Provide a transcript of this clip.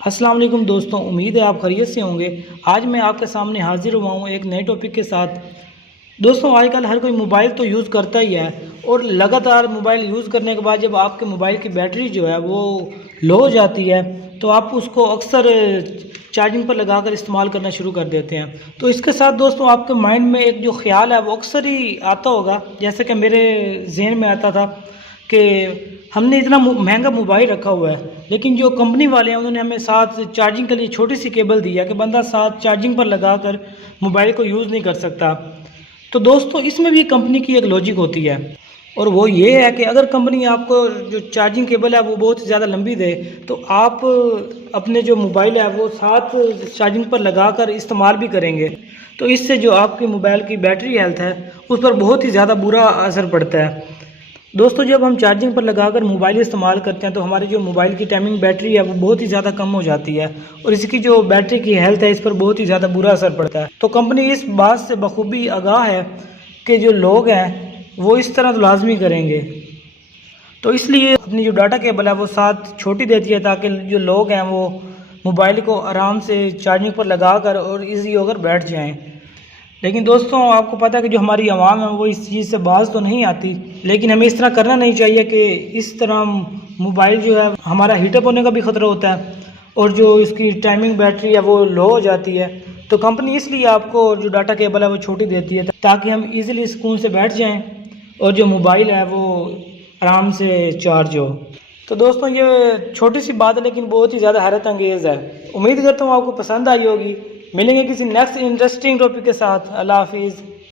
السلام علیکم دوستوں، امید ہے آپ خیریت سے ہوں گے۔ آج میں آپ کے سامنے حاضر ہوا ہوں ایک نئے ٹاپک کے ساتھ۔ دوستوں، آج کل ہر کوئی موبائل تو یوز کرتا ہی ہے، اور لگاتار موبائل یوز کرنے کے بعد جب آپ کے موبائل کی بیٹری جو ہے وہ لو ہو جاتی ہے تو آپ اس کو اکثر چارجنگ پر لگا کر استعمال کرنا شروع کر دیتے ہیں۔ تو اس کے ساتھ دوستوں آپ کے مائنڈ میں ایک جو خیال ہے وہ اکثر ہی آتا ہوگا، جیسے کہ میرے ذہن میں آتا تھا کہ ہم نے اتنا مہنگا موبائل رکھا ہوا ہے، لیکن جو کمپنی والے ہیں انہوں نے ہمیں ساتھ چارجنگ کے لیے چھوٹی سی کیبل دی ہے کہ بندہ ساتھ چارجنگ پر لگا کر موبائل کو یوز نہیں کر سکتا۔ تو دوستوں، اس میں بھی کمپنی کی ایک لاجک ہوتی ہے، اور وہ یہ ہے کہ اگر کمپنی آپ کو جو چارجنگ کیبل ہے وہ بہت زیادہ لمبی دے تو آپ اپنے جو موبائل ہے وہ ساتھ چارجنگ پر لگا کر استعمال بھی کریں گے، تو اس سے جو آپ کے موبائل کی بیٹری ہیلتھ ہے اس پر بہت ہی زیادہ برا اثر پڑتا ہے۔ دوستو، جب ہم چارجنگ پر لگا کر موبائل استعمال کرتے ہیں تو ہماری جو موبائل کی ٹائمنگ بیٹری ہے وہ بہت ہی زیادہ کم ہو جاتی ہے، اور اس کی جو بیٹری کی ہیلتھ ہے اس پر بہت ہی زیادہ برا اثر پڑتا ہے۔ تو کمپنی اس بات سے بخوبی آگاہ ہے کہ جو لوگ ہیں وہ اس طرح تو لازمی کریں گے، تو اس لیے اپنی جو ڈاٹا کیبل ہے وہ ساتھ چھوٹی دیتی ہے تاکہ جو لوگ ہیں وہ موبائل کو آرام سے چارجنگ پر لگا کر اور ایزی ہو کر بیٹھ جائیں۔ لیکن دوستوں، آپ کو پتہ ہے کہ جو ہماری عوام ہے وہ اس چیز سے باز تو نہیں آتی، لیکن ہمیں اس طرح کرنا نہیں چاہیے کہ اس طرح موبائل جو ہے ہمارا ہیٹ اپ ہونے کا بھی خطرہ ہوتا ہے، اور جو اس کی ٹائمنگ بیٹری ہے وہ لو ہو جاتی ہے۔ تو کمپنی اس لیے آپ کو جو ڈاٹا کیبل ہے وہ چھوٹی دیتی ہے تاکہ ہم ایزیلی سکون سے بیٹھ جائیں اور جو موبائل ہے وہ آرام سے چارج ہو۔ تو دوستوں، یہ چھوٹی سی بات ہے لیکن بہت ہی زیادہ حیرت انگیز ہے۔ امید کرتا ہوں آپ کو پسند آئی ہوگی۔ ملیں گے کسی نیکسٹ انٹرسٹنگ ٹاپک کے ساتھ۔ اللہ حافظ۔